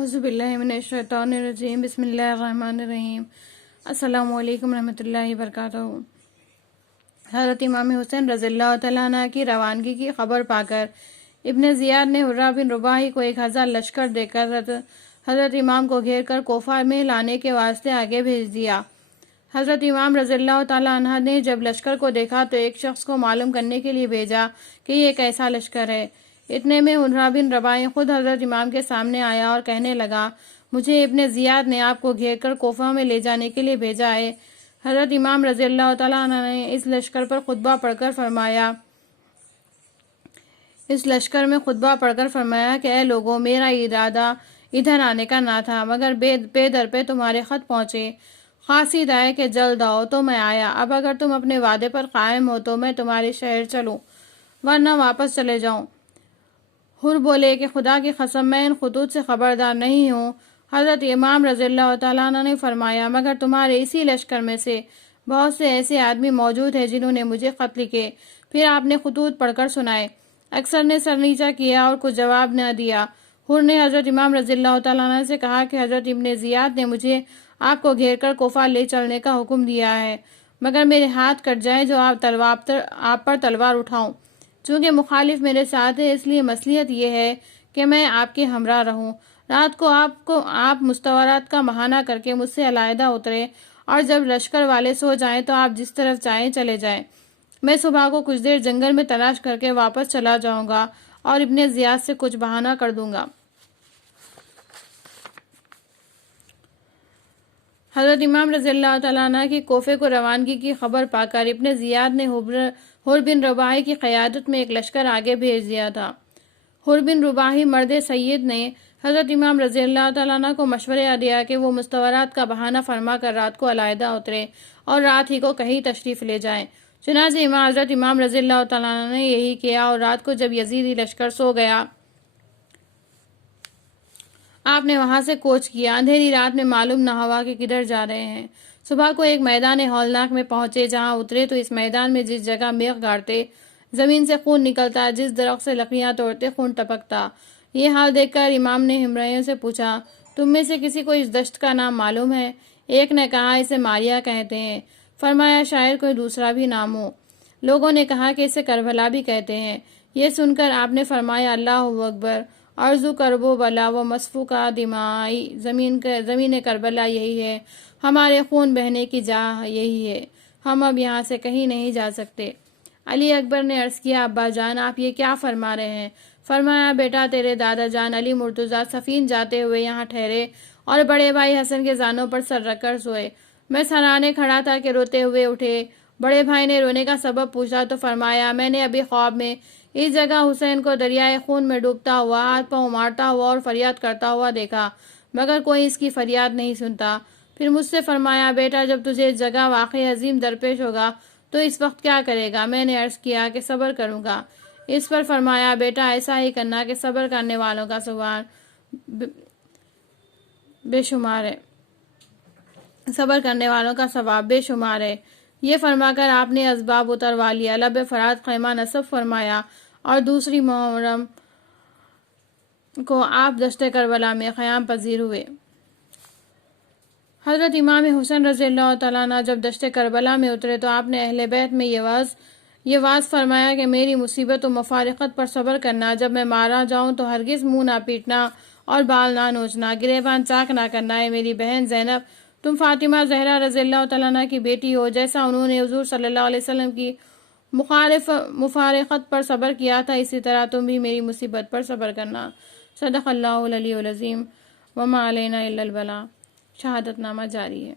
اعوذ باللہ من الشیطان الرجیم بسم اللہ الرحمن الرحیم السلام علیکم ورحمۃ اللہ وبرکاتہ۔ حضرت امام حسین رضی اللہ تعالیٰ عنہ کی روانگی کی خبر پا کر ابن زیاد نے حرہ بن رباحی کو 1000 لشکر دے کر حضرت امام کو گھیر کر کوفہ میں لانے کے واسطے آگے بھیج دیا۔ حضرت امام رضی اللہ تعالیٰ عنہ نے جب لشکر کو دیکھا تو ایک شخص کو معلوم کرنے کے لیے بھیجا کہ یہ کیسا لشکر ہے۔ اتنے میں حرہ بن رباحی خود حضرت امام کے سامنے آیا اور کہنے لگا، مجھے ابن زیاد نے آپ کو گھیر کر کوفہ میں لے جانے کے لیے بھیجا ہے۔ حضرت امام رضی اللہ تعالیٰ عنہ نے اس لشکر میں خطبہ پڑھ کر فرمایا کہ اے لوگوں، میرا ارادہ ادھر آنے کا نہ تھا، مگر پے در پہ تمہارے خط پہنچے، خاصی دائے کہ جلد آؤ تو میں آیا۔ اب اگر تم اپنے وعدے پر قائم ہو تو میں تمہارے شہر چلوں، ورنہ واپس چلے جاؤں۔ حر بولے کہ خدا کی قسم میں ان خطوط سے خبردار نہیں ہوں۔ حضرت امام رضی اللہ تعالیٰ عنہ نے فرمایا، مگر تمہارے اسی لشکر میں سے بہت سے ایسے آدمی موجود ہیں جنہوں نے مجھے خط لکھے۔ پھر آپ نے خطوط پڑھ کر سنائے۔ اکثر نے سر نیچا کیا اور کچھ جواب نہ دیا۔ حر نے حضرت امام رضی اللہ تعالیٰ عنہ سے کہا کہ حضرت ابن زیاد نے مجھے آپ کو گھیر کر کوفہ لے چلنے کا حکم دیا ہے، مگر میرے ہاتھ کٹ جائے جو آپ پر تلوار اٹھاؤں۔ چونکہ مخالف میرے ساتھ ہے، اس لیے مصلحت یہ ہے کہ میں آپ کے ہمراہ رہوں۔ رات کو آپ مستورات کا بہانہ کر کے مجھ سے علیحدہ اترے، اور جب لشکر والے سو جائیں تو آپ جس طرف چاہیں چلے جائیں۔ میں صبح کو کچھ دیر جنگل میں تلاش کر کے واپس چلا جاؤں گا اور ابن زیاد سے کچھ بہانہ کر دوں گا۔ حضرت امام رضی اللہ تعالیٰ عنہ کی کوفے کو روانگی کی خبر پا کر ابن زیاد نے حر بن رباحی کی قیادت میں ایک لشکر آگے بھیج دیا تھا۔ حر بن رباحی مرد سید نے حضرت امام رضی اللہ تعالیٰ عنہ کو مشورہ دیا کہ وہ مستورات کا بہانہ فرما کر رات کو علیحدہ اترے اور رات ہی کو کہیں تشریف لے جائیں۔ چنانچہ حضرت امام رضی اللہ تعالیٰ عنہ نے یہی کیا، اور رات کو جب یزیدی لشکر سو گیا آپ نے وہاں سے کوچ کیا۔ اندھیری رات میں معلوم نہ ہوا کہ کدھر جا رہے ہیں۔ صبح کو ایک میدان ہولناک میں پہنچے، جہاں اترے تو اس میدان میں جس جگہ میخ گاڑتے زمین سے خون نکلتا، جس درخت سے لکڑیاں توڑتے خون ٹپکتا۔ یہ حال دیکھ کر امام نے ہمراہیوں سے پوچھا، تم میں سے کسی کو اس دشت کا نام معلوم ہے؟ ایک نے کہا، اسے ماریا کہتے ہیں۔ فرمایا، شاید کوئی دوسرا بھی نام ہو۔ لوگوں نے کہا کہ اسے کربلا بھی کہتے ہیں۔ یہ سن کر آپ نے فرمایا، اللہ اکبر، ارض کرب و بلا و مصفو کا دمائی، زمین کربلا یہی ہے، ہمارے خون بہنے کی جا یہی ہے، ہم اب یہاں سے کہیں نہیں جا سکتے۔ علی اکبر نے عرض کیا، ابا جان، آپ یہ کیا فرما رہے ہیں؟ فرمایا، بیٹا، تیرے دادا جان علی مرتضیٰ سفین جاتے ہوئے یہاں ٹھہرے اور بڑے بھائی حسن کے زانوں پر سر رکھ کر سوئے۔ میں سرانے کھڑا تھا کہ روتے ہوئے اٹھے۔ بڑے بھائی نے رونے کا سبب پوچھا تو فرمایا، میں نے ابھی خواب میں اس جگہ حسین کو دریائے خون میں ڈوبتا ہوا، ہاتھ پاؤں مارتا ہوا اور فریاد کرتا ہوا دیکھا، مگر کوئی اس کی فریاد نہیں سنتا۔ پھر مجھ سے فرمایا، بیٹا، جب تجھے اس جگہ واقع عظیم درپیش ہوگا تو اس وقت کیا کرے گا؟ میں نے عرض کیا کہ صبر کروں گا۔ اس پر فرمایا، بیٹا، ایسا ہی کرنا کہ صبر کرنے والوں کا ثواب بے شمار ہے۔ یہ فرما کر آپ نے اسباب اتروا لیا، لب فرات خیمہ نصب فرمایا، اور دوسری محرم کو آپ دشت کربلا میں قیام پذیر ہوئے۔ حضرت امام حسین رضی اللہ تعالیٰ عنہ جب دشت کربلا میں اترے تو آپ نے اہل بیت میں یہ واز فرمایا کہ میری مصیبت و مفارقت پر صبر کرنا، جب میں مارا جاؤں تو ہرگز منہ نہ پیٹنا اور بال نہ نوچنا، گریبان چاک نہ کرنا۔ ہے میری بہن زینب، تم فاطمہ زہرا رضی اللہ تعالیٰ عنہ کی بیٹی ہو، جیسا انہوں نے حضور صلی اللہ علیہ وسلم کی مفارقت پر صبر کیا تھا، اسی طرح تم بھی میری مصیبت پر صبر کرنا۔ صدق اللہ العلی العظیم، وما علینا الا البلاغ۔ شہادت نامہ جاری ہے۔